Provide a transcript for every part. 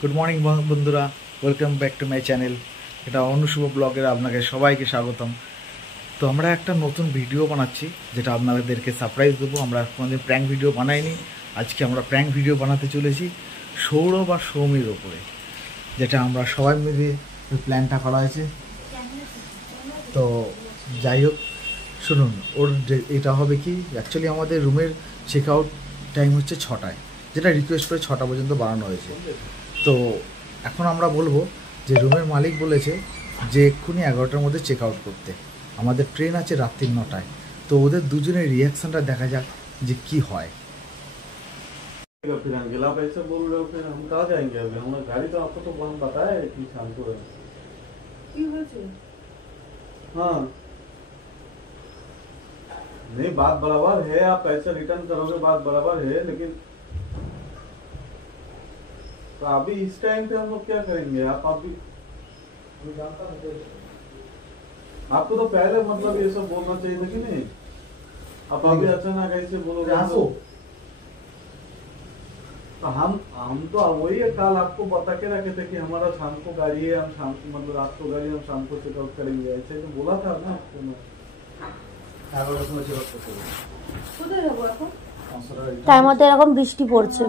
Good morning বন্ধুরা, welcome back to my channel. এটা অনুশুভ ব্লগের আপনাকে সবাইকে স্বাগতম। তো আমরা একটা নতুন ভিডিও বানাচ্ছি, যেটা আপনাদেরকে সারপ্রাইজ দেবো। আমরা কোনোদিন প্র্যাঙ্ক ভিডিও বানাইনি, আজকে আমরা প্র্যাঙ্ক ভিডিও বানাতে চলেছি সৌরভ আর সৌমির ওপরে, যেটা আমরা সবাই মিলে প্ল্যানটা করা হয়েছে। তো যাই হোক, শুনুন, ওর এটা হবে কি, অ্যাকচুয়ালি আমাদের রুমের চেক আউট টাইম হচ্ছে 6টায়, যেটা রিকোয়েস্ট করে 6টা পর্যন্ত বাড়ানো হয়েছে। তো এখন আমরা বলবো যে রুমের মালিক বলেছে যে এক্ষুনি 11টার মধ্যে চেক আউট করতে। আমাদের ট্রেন আছে রাত্রি 9টায়। তো ওদের দুজনের রিয়াকশানটা দেখা যাক যে কি হয়। फिर अंकल आप ऐसे बोल रहे हो, फिर हम कहाँ जाएंगे? अभी हमारा गाड़ी तो आपको तो हम बताया है कि शाम को है। हाँ नहीं, बात बराबर है, आप पैसे रिटर्न करोगे, बात बराबर है, लेकिन तो अभी इस टाइम पे हम लोग क्या करेंगे? आप अभी आपको तो पहले मतलब ये सब बोलना चाहिए था कि नहीं? आप अभी अचानक ऐसे बोलोगे तो हम तो वही है, कल आपको बता के रखे थे कि हमारा शाम को गाड़ी है, हम शाम को मतलब रात को गाड़ी, हम शाम को चेकआउट करेंगे, ऐसे तो बोला था ना आपको मैं। তার মধ্যে এরকম বৃষ্টি পড়ছে।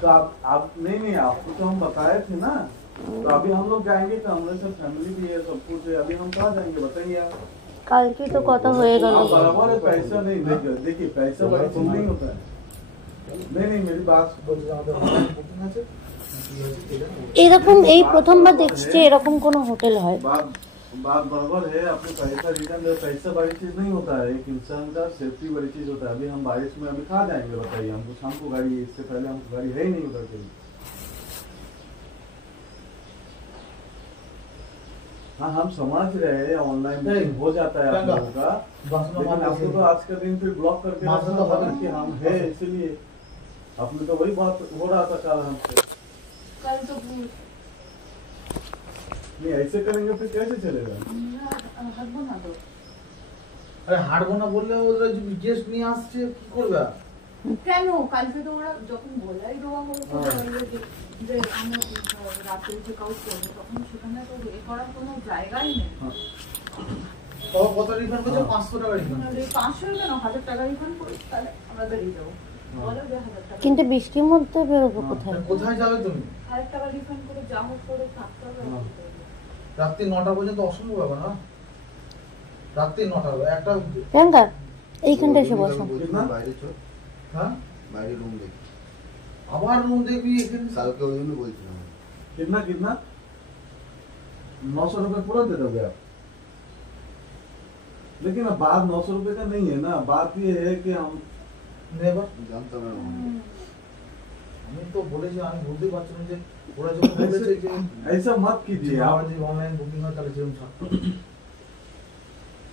तो आप नहीं आपको तो हम बताए थे ना। तो अभी हम लोग जाएंगे तो हमारे साथ फैमिली भी है, सब कुछ है। अभी हम कहाँ जाएंगे बताइए आप। কালকে তো কথা হয়ে গেল। बराबर है, पैसा नहीं देखिए, पैसा बड़ी चीज नहीं होता है। नहीं मेरी बात এরকম এই প্রথমবার দেখছি যে এরকম কোনো হোটেল হয়। बात बराबर है, आपको पैसा रिटर्न दे, पैसा बड़ी चीज नहीं होता है, एक इंसान का सेफ्टी बड़ी चीज होता है। अभी हम बारिश में अभी कहाँ जाएंगे बताइए? हमको शाम को गाड़ी है, इससे पहले हमको गाड़ी है ही नहीं उधर कहीं। हाँ हम समझ रहे हैं, ऑनलाइन हो जाता है आप लोगों का, लेकिन आपको तो आज का दिन फिर ब्लॉक करके रखना होगा कि हम है, इसलिए आपने तो वही बात हो रहा था कल हमसे। कल तो नहीं ऐसे करेंगे फिर कैसे चलेगा? হাঁটবো না তো। আরে হাঁটবো না বললে ওরা যদি গেস্ট নিয়ে আসছে কি করবে? কেন কালকে তো ওরা যখন বলাই দেওয়া হয়েছে যে আমরা রাতে চেকআউট করবো, তখন সেখানে তো এ করার কোনো জায়গাই নেই। কত রিফান্ড করছে? 500 টাকা রিফান্ড। 500 কেন, 1000 টাকা রিফান্ড করি, তাহলে আমরা বেরিয়ে যাবো। বলো যে 1000 টাকা। কিন্তু বৃষ্টির মধ্যে বেরোবো কোথায়? কোথায় যাবে তুমি? 1000 টাকা রিফান্ড করে যা হোক করে থাকতে হবে। রাত্রি 9টা পর্যন্ত অসম্ভব হবে না। রাত্রি 9টা হবে একটা প্রিয়াঙ্কা এইখানটা এসে বসো। বাইরে চল। হ্যাঁ বাইরে রুম দেখি, আবার রুম দেখবি এখানে? কালকে ওই জন্য বলছিলাম। कितना 900 रुपए पूरा दे दोगे आप? लेकिन अब बात 900 रुपए का नहीं है ना, बात ये है कि हम নেবার জানতাম না। আমি তো বলেছি, আমি বলতে পারছি না যে ওরা যখন বলেছে যে ऐसा मत कीजिए आप। যদি অনলাইন বুকিং হয় তাহলে যেরকম থাকতো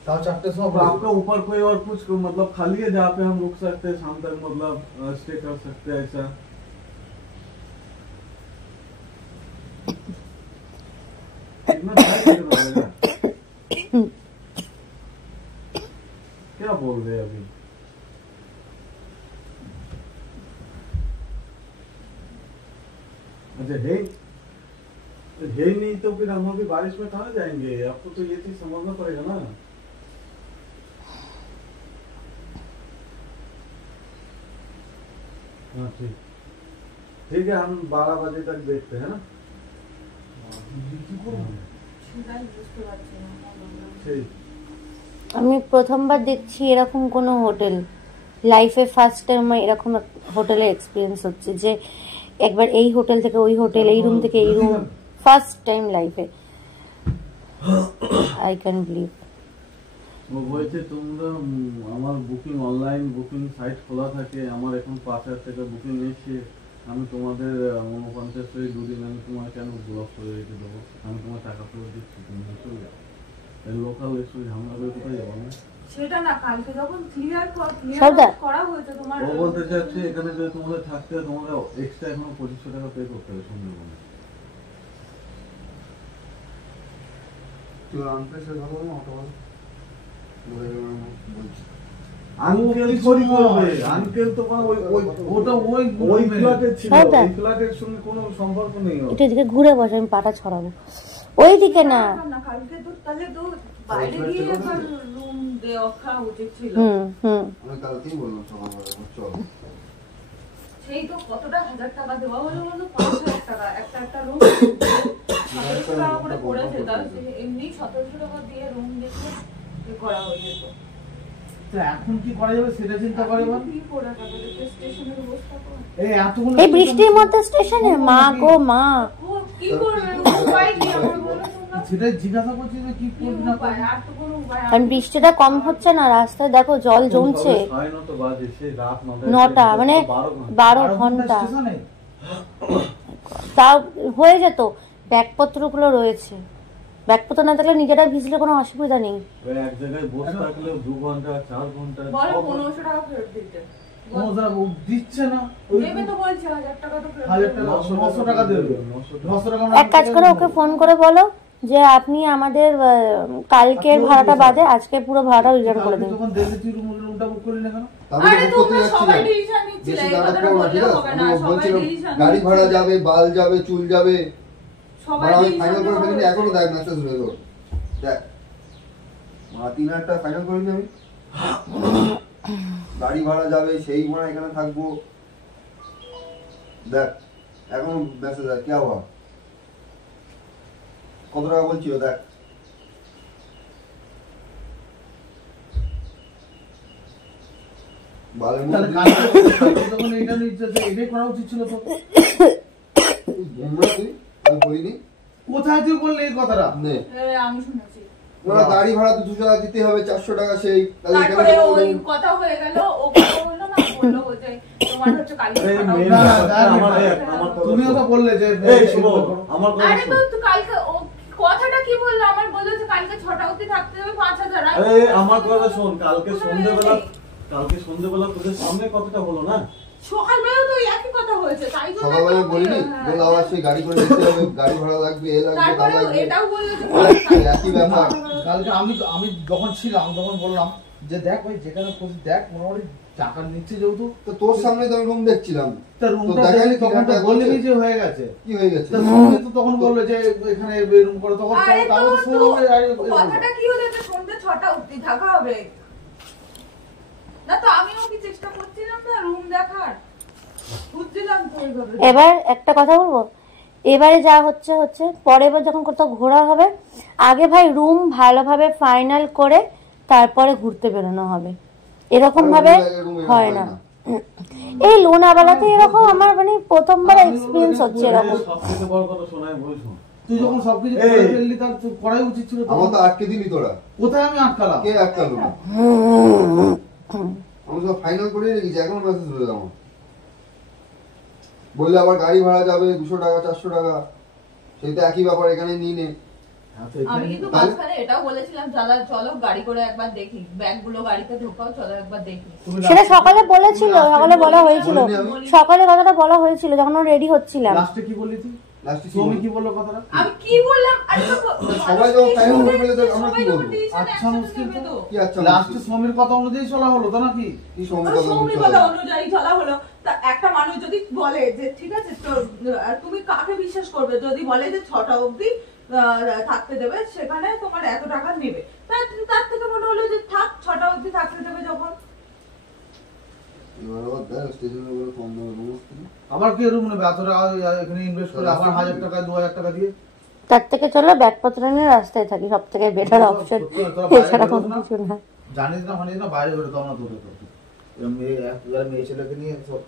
তাও 4টের সময় अब आपका ऊपर कोई और कुछ मतलब खाली है जहाँ पे हम रुक सकते हैं शाम तक, मतलब स्टे कर सकते हैं ऐसा? कितना time लगेगा? क्या बोल रहे हैं अभी? अच्छा है ही नहीं तो फिर हम अभी बारिश में कहाँ जाएंगे? आपको तो ये चीज समझना पड़ेगा ना। हाँ ठीक है, हम 12 बजे तक देखते हैं ना। সেটাই বুঝতে পারছি না। ठीक আমি প্রথমবার দেখছি এরকম কোনো হোটেল। লাইফে ফার্স্ট টাইম এরকম হোটেলে এক্সপিরিয়েন্স হচ্ছে যে একবার এই হোটেল থেকে ওই হোটেল, এই রুম থেকে এই রুম, ফার্স্ট টাইম লাইফে। I can believe. ও বলছে তোমরা আমার বুকিং, অনলাইন বুকিং সাইট খোলা থাকে, আমার এখন 5000 টাকা বুকিং এসেছে, আমি তোমাদের 49 থেকে 2 দিন আমি তোমার কেন ব্লক করে রেখে দেবো? আমি তোমার টাকা ফেরত দিচ্ছি, তুমি চলে যাও। এই লোকাল এসে ঝামেলা করে কোথায় যাবো না? সেটা না, কালকে যখন ক্লিয়ার সর্দার। করা হয়েছে তোমার, ও বলতে চাচ্ছে এখানে যদি তোমাদের থাকতে হয় তোমাদের এক্সট্রা এখনো 2500 টাকা পে করতে হবে সুন্দরবনে। তুই আনতে সে ভালো না অটো বলছি। আঙ্কেল চুরি করবে, আঙ্কেল তো কোনো ওটা ওই ফ্ল্যাটের ছিল, ওটা? এই ফ্ল্যাটের সঙ্গে কোনো সম্পর্ক নেই ওর। একটু এদিকে ঘুরে বসে, আমি পাটা ছড়াবো। ওইদিকে না। কালকে তো তাহলে তো বাইরে গিয়ে একবার রুম দেওয়া উচিত ছিল। আমি কালকেই বললাম সকালবেলা চল। সেই তো কতটা 1000 টাকা দেওয়া হলো, 5000 টাকা একটা রুম 1700 টাকা করে পড়েছে। তার এমনি 1700 টাকা দিয়ে রুম দেখে করা হয়েছে। তো এখন কি করা যাবে সেটা চিন্তা করে বল। কি করে টাকা স্টেশনের অবস্থা কর। এই এতগুলো এই বৃষ্টির মধ্যে স্টেশনে মা গো মা। কি করবে উপায় কি আমার বলো তোমরা? সেটা জিজ্ঞাসা করছি যে কি করবি না করবি। আর তো কোনো উপায় কারণ বৃষ্টিটা কম হচ্ছে না, রাস্তায় দেখো জল জমছে। 9:30 বাজে, সেই রাত 9টা মানে 12 ঘন্টা। তাও হয়ে যেত, ব্যাগপত্রগুলো রয়েছে। ব্যাগপত্র না থাকলে নিজেরা ভিজলে কোনো অসুবিধা নেই। ওই এক জায়গায় বসে থাকলে 2 ঘন্টা 4 ঘন্টা বলো 1500 টাকা ফেরত দিতে। দিচ্ছে না। দেবে তো বলছে 1000 টাকা তো ফেরত 1000 দেবে। টাকা 900 টাকা দেবে। 900 টাকা এক কাজ করে ওকে ফোন করে বলো যে আপনি আমাদের কালকের ভাড়াটা বাদে আজকে পুরো ভাড়াটা রিটার্ন করে দিন। তখন দেখে তুই রুমটা বুক করলি না কেন? আরে তোমরা সবাই ডিসিশন নিচ্ছিলে, এই কথাটা বললে হবে না। সবাই ডিসিশন গাড়ি ভাড়া যাবে, বাল যাবে, চুল যাবে, সবাই আমি ডিসিশন ফাইনাল করে ফেলিনি এখনো। দেখ মেসেজ রয়ে গেল, দেখ 3000 টাকা ফাইনাল করিনি আমি। গাড়ি ভাড়া যাবে, সেই ভাড়া এখানে থাকবো। দেখ এখন মেসেজ আর কি হওয়া কত টাকা বলছিল দেখ। বালের তাহলে মধ্যে কালকে যখন এইটা নিচ্ছে এটাই করা উচিত ছিল তো। ঘুমরা তুই, আমি বলিনি। কোথায় তুই বললি এই কথাটা? নে আমি শুনেছি। ওরা গাড়ি ভাড়া 200 টাকা দিতে হবে, 400 টাকা সেই। তাহলে এখানে তারপরে তো ওই কথা হয়ে গেল, ও কথা হলো না, বললো যে তোমার হচ্ছে কালকে এই ছটা মেন না, অবধি। না, আমার তুমিও তো বললে যে এই শুনো, আমার কথা আরে শোনো। তো কালকে ও কথাটা কি বললো, আমার বললো যে কালকে 6টা অবধি থাকতে হবে 5000। আরে আমার কথা শোন, কালকে সন্ধ্যেবেলা তোদের সামনে কথাটা হলো না? সকালবেলা তো ওই একই কথা হয়েছে, তাই জন্য সকালবেলা তো বলিনি, হ্যাঁ। বললো আবার সেই গাড়ি করে যেতে হবে, গাড়ি ভাড়া লাগবে, এ লাগবে, তা তারপরে লাগবে। এটাও বললো যে একই ব্যাপার। কালকে আমি যখন ছিলাম তখন বললাম যে দেখ ভাই যেখানে খুশি দেখ, মোটামুটি টাকা নিচ্ছে যেহেতু তো তোর সামনে তো আমি রুম দেখছিলাম, তার তো রুমটা দেখালি দেখলি তখন তো 3000 বললি বলছে। যে হয়ে গেছে। কি হয়ে গেছে? তা সঙ্গে তো তখন বললো যে এখানে রুম করে, তখন আরে তাহলে তো তো শোরুমে কথাটা কি হলো যে সন্ধ্যে 6টা অবধি থাকা হবে না? তো আমিও কি চেষ্টা করছিলাম না রুম দেখার, বুঝছিলাম তো ওইভাবে। এবার একটা কথা বলবো, এবারে যা হচ্ছে হচ্ছে, পরের বার যখন কোথাও ঘোরা হবে আগে ভাই রুম ভালোভাবে ফাইনাল করে তারপরে ঘুরতে বেরোনো হবে। এরকম ভাবে হয় না। এই লোনাওয়ালাতে এরকম আমার মানে প্রথমবার এক্সপিরিয়েন্স হচ্ছে এরকম। সবথেকে বড় কথা শোনায় বলছো, তুই যখন সবকিছু করে ফেললি তার তো করাই উচিত ছিল। আমার তো আটকে দিলি তোরা। কোথায় আমি আটকালাম? কে আটকালো না? আমি সব ফাইনাল করে রেখেছি, এখনো মেসেজ রয়ে আমার। বললে আবার গাড়ি ভাড়া যাবে 200 টাকা 400 টাকা, সেই তো একই ব্যাপার, এখানে নিয়ে নে। আমি কিন্তু মাঝখানে এটাও বলেছিলাম চলো গাড়ি করে একবার দেখি, ব্যাগগুলো গাড়িতে ঢোকাও, চলো একবার দেখি। সেটা সকালে বলেছিল, সকালে বলা হয়েছিল, সকালে কথাটা বলা হয়েছিল যখন রেডি হচ্ছিলাম। লাস্টে কি বললি তুই? লাস্টে তুমি কি বললো কথাটা? আমি কি বললাম? আরে তো সবাই যখন ফাইনাল করে ফেলে তো আমরা কি বলবো? আচ্ছা মুশকিল তো। কি আচ্ছা লাস্টে সমীর কথা অনুযায়ী চলা হলো তো নাকি? কি সময় সৌমির কথা অনুযায়ী চলা হলো। তা একটা মানুষ যদি বলে যে ঠিক আছে তো তুমি কাকে বিশ্বাস করবে, যদি বলে যে 6টা অবধি থাকতে দেবে, সেখানে তোমার এত টাকা নেবে, তার থেকে মনে হলো যে থাক 6টা অবধি থাকতে দেবে যখন। এবার আবার দেখ স্টেশনে বলে কম দামে রুম আসছে। আবার কি রুম নেবে এত টাকা এখানে ইনভেস্ট করে, আবার 1000 টাকা 2000 টাকা দিয়ে? তার থেকে চলো ব্যাগপত্র নিয়ে রাস্তায় থাকি, সব থেকে বেটার অপশন। এছাড়া কোনো কিছু না। জানিস না জানিস না বাইরে বেরোতে না তোদের তো মেয়ে ছেলেকে নিয়ে সব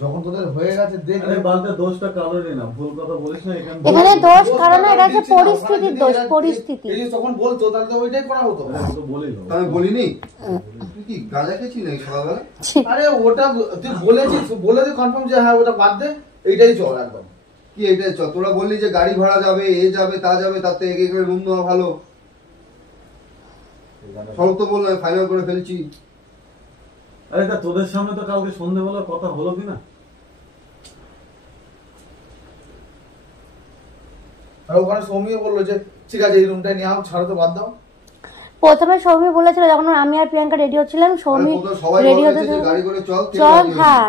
যখন তোদের হয়ে গেছে দেখ। আরে বালটা দোষটা কারোরই না, ভুল কথা বলিস না এখানে। এখানে দোষ কারণ এটা হচ্ছে পরিস্থিতির দোষ, পরিস্থিতি। এই যে তখন বলতো তাহলে তো ওইটাই করা হতো। আমি তো বলিল। তা আমি বলিনি, তুই কি গাঁজা খেয়েছিস নাকি সকালবেলা? আরে ওটা তুই বলেছিস, বলে দে কনফার্ম যে হ্যাঁ ওটা বাদ দে, এইটাই চল একদম। কি এটাই চল? তোরা বললি যে গাড়ি ভাড়া যাবে, এ যাবে তা যাবে, তার থেকে এখানে রুম নেওয়া ভালো। সব তো বললাম ফাইনাল করে ফেলছি। আরে তা তোদের সামনে তো কালকে সন্ধ্যেবেলা কথা হলো কিনা? আর ওখানে সৌমিও বললো যে ঠিক আছে এই রুমটা নিয়ে আও, ছাড়ো তো বাদ দাও। প্রথমে সৌমি বলেছিল যখন আমি আর প্রিয়াঙ্কা রেডি হচ্ছিলাম, সৌমি রেডি হতে গাড়ি করে চল চল। হ্যাঁ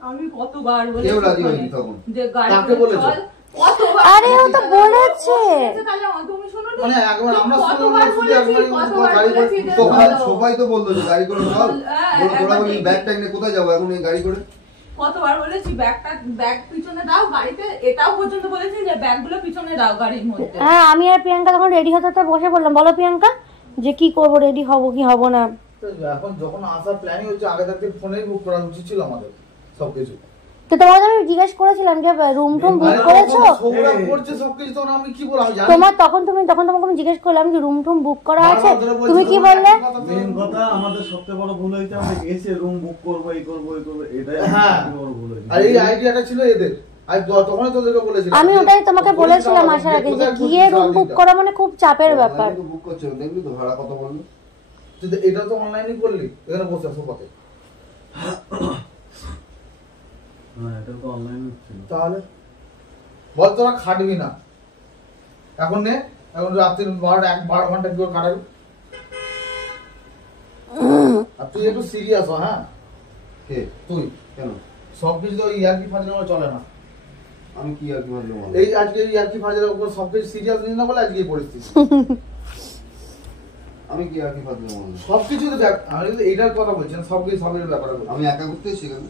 আমি কতবার কেউ রাজি বলেছি হয়নি তখন। যে গাড়ি কাকে করে বলেছো? চল, কতবার আরে ও তো বলেছে। তাহলে তুমি শোনো নি? মানে একবার আমরা কতবার বলেছি, কতবার বলেছি যে সবাই চলো। সবাই তো বললো যে গাড়ি করে চল, হ্যাঁ, বলো তোরা একবার বলি দেখি। ব্যাগ ট্যাগ নিয়ে কোথায় যাবো এখন এই গাড়ি করে? কতবার বলেছি ব্যাগ পিছনে দাও গাড়িতে, এটাও পর্যন্ত বলেছি যে ব্যাগগুলো পিছনে দাও গাড়ির মধ্যে। হ্যাঁ আমি আর প্রিয়াঙ্কা তখন রেডি হতে হতে বসে বললাম, বলো প্রিয়াঙ্কা যে কি করবো, রেডি হব কি হব না। তো এখন যখন আসার প্ল্যানিং হচ্ছে আগে থাকতে ফোনেই বুক করা উচিত ছিল আমাদের সবকিছু। তো তোমাকে আমি জিজ্ঞেস করেছিলাম যে রুম টুম বুক করেছো? সৌরা করছে সবকিছু, তখন আমি কি বলবো আমি জানি। তোমার তখন তোমাকে আমি জিজ্ঞেস করলাম যে রুম টুম বুক করা আছে, বারবার ধরে বলছি, তুমি কি তোমার বললে? একই কথা তো- মেন কথা আমাদের সবচেয়ে বড় ভুল হয়েছে আমরা এসে রুম বুক করবো এই করবো এটাই হ্যাঁ। সবচেয়ে বড় ভুল হয়েছে। আর এই আইডিয়াটা ছিল এদের, আর তখনই তোদেরকে বলেছিলাম আমি ওটাই তোমাকে বলেছিলাম আসার আগে যে গিয়ে রুম বুক করা মানে খুব চাপের ব্যাপার। বুক করছে, দেখবি তো ভাড়া কত বললো? তুই তো এটা তো অনলাইনে করলি, এখানে বসে আছো পথে, হ্যাঁ এটা তো অনলাইন ছিল। তাহলে বল তোরা খাটবি না এখন নে, এখন রাত্রি 12 ঘন্টা কি করে কাটাবি? আর তুই একটু সিরিয়াস হ। হ্যাঁ কে? তুই কেন? সবকিছু তো ইয়ার্কি ফাজলামো চলে না। আমি কি আর কি ভাবলাম? এই আজকে ইয়ার্কি ফাজলার উপর সবকিছু সিরিয়াস নিস না বলে আজকে এই পরিস্থিতি। আমি কি আর কি ভাবলাম? সবকিছু তো দেখ, আমি কিন্তু এইটার কথা বলছি না, সবকিছু সবের ব্যাপারে বলছি। আমি একা করতে সেখানে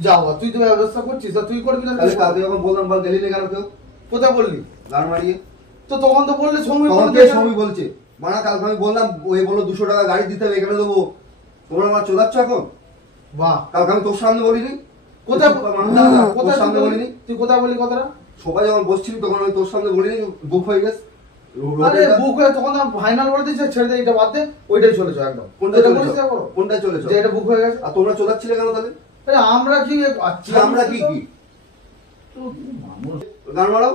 যাও তুই তো ব্যবস্থা করছিস, আর তুই করবি না? তাহলে কালকে যখন বললাম বল গেলি না কেন কেউ? কোথায় বললি? গান মারিয়ে তো তখন তো বললে সৌমি তখন বলতে কে সৌমি বলছে? মানা কালকে আমি বললাম, ওই বললো 200 টাকা গাড়ি দিতে হবে এখানে দেবো, তোমরা আমার চোদাচ্ছ এখন? বাহ, কালকে আমি তোর সামনে বলিনি? কোথায় না, না, তোর কোথায় সামনে বলিনি? তুই কোথায় বলি কথাটা? সবাই যখন বসছিলি তখন আমি তোর সামনে বলিনি বুক হয়ে গেছে? আরে বুক হয়ে তখন ফাইনাল বলে দিয়েছে, ছেড়ে দে এটা বাদ দে, ওইটাই চলেছে একদম। কোনটা এটা চলেছ? বলিস না করো কোনটা চলেছ? যে এটা বুক হয়ে গেছে। আর তোমরা চোদাচ্ছিলে কেন তাহলে? আরে আমরা কি কি আমরা কি কি গান মারাও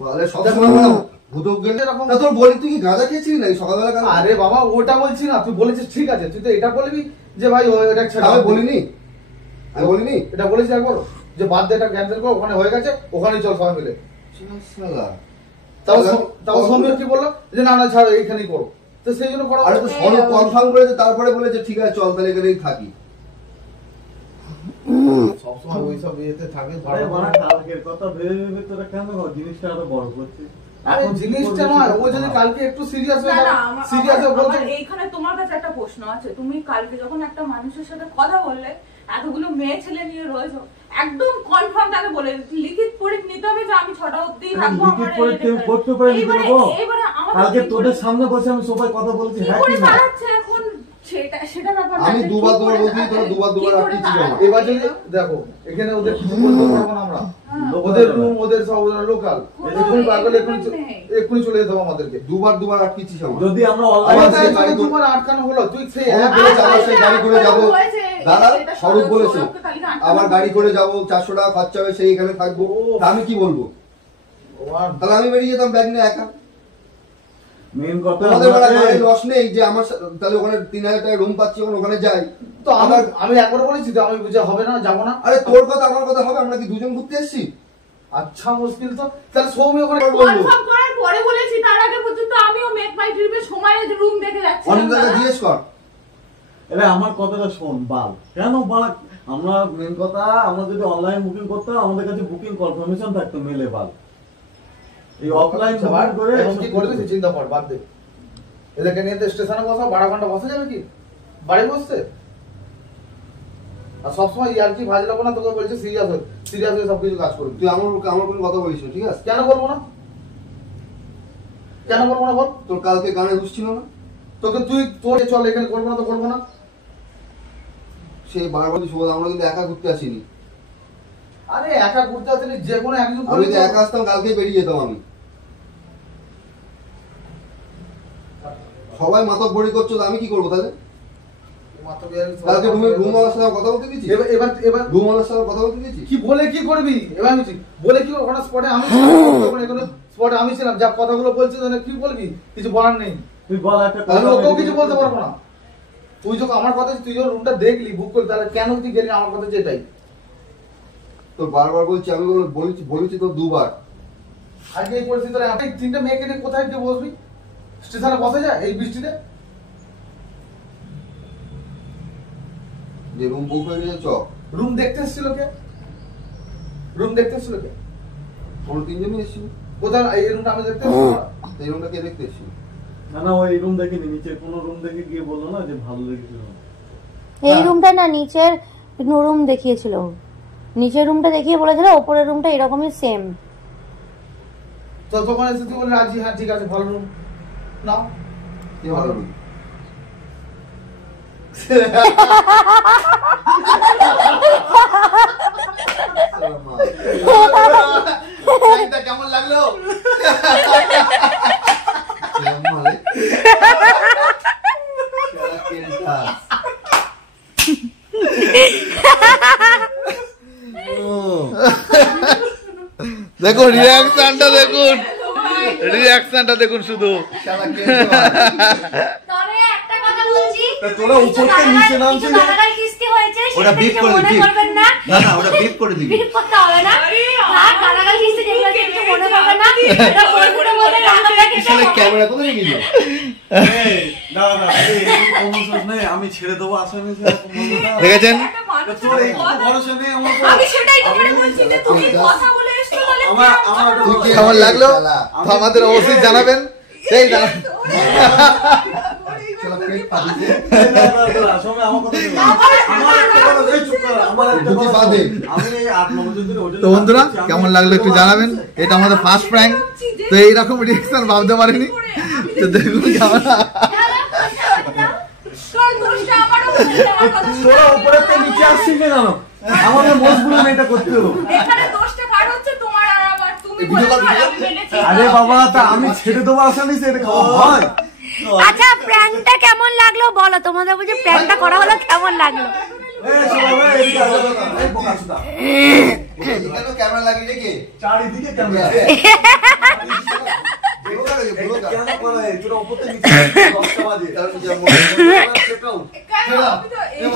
বলে সব সময় মারাও ভূতক গেলে এরকম- তা তোর বলি তুই কি গাঁজা খেয়েছিলি নাকি সকালবেলা? গান আরে বাবা ওটা বলছি না, তুই বলেছিস ঠিক আছে, তুই তো এটা বলবি যে ভাই এটা ছেড়ে আমি দাও। বলিনি, আমি বলিনি। এটা বলেছিস একবার যে বাদ দে, এটা ক্যান্সেল করো, ওখানে হয়ে গেছে, ওখানেই চল সবাই মিলে। শালা। তাও সৌম্য কি বললো যে না না ছাড়ো এইখানেই করো, তো সেই জন্য করো। আরে তো সরব কনফার্ম করেছে তারপরে বলেছে ঠিক আছে চল তাহলে এখানেই থাকি। সবসময় ওইসব ইয়েতে থাকে। আরে বাড়া কালকের কথা ভেবে ভেবে তোরা কেন জিনিসটা আরো বড় করছিস? আরে জিনিসটা নয়, ও যদি কালকে একটু সিরিয়াস না, হয়ে না, সিরিয়াস হয়ে বলতো আমার এইখানে তোমার কাছে একটা প্রশ্ন আছে। তুমি কালকে যখন একটা মানুষের সাথে কথা বললে, এতগুলো মেয়ে ছেলে নিয়ে রয়েছো, একদম কনফার্ম তাকে বলে লিখিত পরীক্ষা নিতে হবে যে আমি 6টা অবধি থাকবো। লিখিত পরীক্ষা করতে পারি এইবারে দেবো। আমাদের কালকে কি তোদের করে- সামনে বসে আমি সবাই কথা বলছি, কি হ্যাঁ করে কি না? দাঁড়াচ্ছে এখন সেটা ব্যাপার না, আমি যে দুবার কি দুবার করে বলছি, তোরা দাঁড়াচ্ছে, দুবার দুবার কি আর করে কিছু বলো না। দাঁড়াচ্ছে। এবার যদি দেখো এখানে ওদের কিছু বলতে পারবো না আমরা, ওদের রুম ওদের সব লোকাল, এক্ষুনি পাগল এক্ষুনি চলে যেতে হবে আমাদেরকে। দুবার দুবার আটকেছিস আমার। যদি আমরা আমার অনলাইন সেই তাই গাড়ি তোমার আটকানো হলো, তুই সেই সৌরভ এক- বলেছে আমার সেই গাড়ি করে যাবো, হয়েছে, দাদা সেটা স্বরূপ বলেছে সৌরভকে কালকে আটকানো আবার গাড়ি করে যাবো, 400 টাকা খরচা হবে, সেই এখানে থাকবো, তা আমি কি বলবো? ওয়ান। তাহলে আমি বেরিয়ে যেতাম ব্যাগ নিয়ে একা। মেন কথা তোমাদের বেলা আমাদের- গাড়ি লস নেই যে আমার তাহলে ওখানে 3000 টাকা রুম পাচ্ছি, ওখানে যাই। তো আমি একবার বলেছি তো আমি বুঝে হবে না, যাবো না। আরে তোর কথা আমার কথা হবে, আমরা কি দুজন ঘুরতে এসেছি? আচ্ছা মুশকিল তো, তাহলে সৌমি ওখানে কনফার্ম করার পরে বলেছি, তার আগে পর্যন্ত আমিও মেক মাই ট্রিপের সময় রুম দেখে যাচ্ছি। অনেক জায়গায় জিজ্ঞেস কর। আরে আমার কথাটা শোন বাল, কেন বাল? আমরা মেন কথা আমরা যদি অনলাইন বুকিং করতাম আমাদের কাছে বুকিং কনফার্মেশন থাকতো মেলে বাল। এই অফলাইন বুকিং করে এখন কি করবি তুই চিন্তা কর, বাদ দে। এদেরকে নিয়ে তো স্টেশনে বসা 12 ঘন্টা বসা যাবে কি বাড়ি বসতে? আর সবসময় ইয়ার্কি ভাজ রাখবো না, তোকে বলছে সিরিয়াস হয়ে সবকিছু কাজ করবি। তুই আমার কোনো কথা বলিস না, ঠিক আছে? কেন বলবো না, কেন বলবো না বল? তোর কালকে গানে বুঝছিল না? তোকে তোর চল এখানে করবো না তো করবো না। সেই বারবার শুভ আমরা কিন্তু একা ঘুরতে আসিনি। আরে একা ঘুরতে আসলে যে কোনো একজন আমি যদি একা আসতাম কালকে বেরিয়ে যেতাম আমি। সবাই মাতব্বরি করছো, তো আমি কি করবো তাহলে? কালকে রুমওয়ালার সাথে কথা বলতে দিয়েছি? এবার রুমওয়ালার সাথে কথা বলতে দিয়েছি? কি বলে কি করবি? এবার আমি বলে কি করবো? স্পটে আমি স্পটে আমি ছিলাম, যা কথাগুলো বলছি কি বলবি? কিছু বলার নেই, তুই বল একটা আমি ওকেও কিছু বলতে পারবো না। তুই যখন আমার কথা, তুই যখন রুমটা দেখলি বুক করলি, তাহলে কেন তুই গেলি? আমার কথা যেটাই তোর বারবার বলছি, আমি বলেছি তোর দুবার। আজকে এই পরিস্থিতি, তিনটা মেয়েকে নিয়ে কোথায় গিয়ে বসবি? স্টেশনে বসে যায় এই বৃষ্টিতে? যে রুম বুক হয়ে গেছে চ। রুম দেখতে এসেছিল কে? রুম দেখতে এসেছিল কে? আমরা তিনজনই এসেছি। কোথায় এই রুমটা আমি দেখতে এসেছি? এই রুমটা কে দেখতে এসেছি? না না ওই রুম দেখিনি, নিচে কোনো রুম দেখে গিয়ে বললো না যে ভালো লেগেছিল। এই রুমটা না, নিচের রুম দেখিয়েছিল। নিচের রুমটা দেখিয়ে বলেছিল ওপরের রুমটা এরকমই সেম। তো তখন এসে তুই বলে রাজি, হ্যাঁ ঠিক আছে ভালো রুম নাও। কে ভালো রুম? কেমন লাগলো? দেখুন রিয়াকশনটা, দেখুন রিয়াকশনটা দেখুন শুধু। তবে একটা কথা বলছি, তোরা উপর থেকে নিচে নামছিস, গালাগাল কিস্তি হয়েছে ওটা বিপ করে মনে দিবি। করবেন না। না না ওটা বিপ করে দিবি। বিপ করতে হবে না। আর গালাগাল কিস্তি যেগুলো আছে কিছু মনে করবেন না। এটা বলতে বলে রাগাটা কেটে পিছনে ক্যামেরা কোথায় নিয়ে গেল? আমি ছেড়ে দেবো আসামি। দেখেছেন? একটা মানুষের তোর এই কথা- ভরসা নেই আমার উপর। আমি সেটাই তোমাকে বলছি যে তুমি কথা বলে এসছো তাহলে আমার তুই কে? কেমন লাগলো তো আমাদের অবশ্যই জানাবেন। এই দাঁড়া, চলো পেট ফাটিছে। দুটি বাদে। তো বন্ধুরা কেমন লাগলো একটু জানাবেন। এটা আমাদের ফার্স্ট প্র্যাঙ্ক, তো এইরকম রিঅ্যাকশন ভাবতে পারিনি। তো দেখুন কেমন। তোর দোষটা আমারও বলছে, আমার কথা শুনে তোরা উপরে থেকে নিচে আসছিস কেন? আমাদের মজবুর এটা করতে হলো। এখানে দোষটা কার হচ্ছে, তোমার আর আমার? তুমি বলেছো আর আমি মেনেছি। আরে বাবা, তা আমি ছেড়ে দেবো আসামি, এটা খাওয়া হয়? আচ্ছা প্র্যাঙ্কটা কেমন লাগলো বলো, তোমাদের বুঝে প্র্যাঙ্কটা করা হলো কেমন লাগলো? এই সবাই এদিকে আসো, এই বোকাচোদা। এখানে ক্যামেরা লাগিয়ে রেখে চারিদিকে ক্যামেরা। কেন করে? তোরা উপর থেকে নিচে 10টা বাজে। তার নিচে কেন? আমি তো এই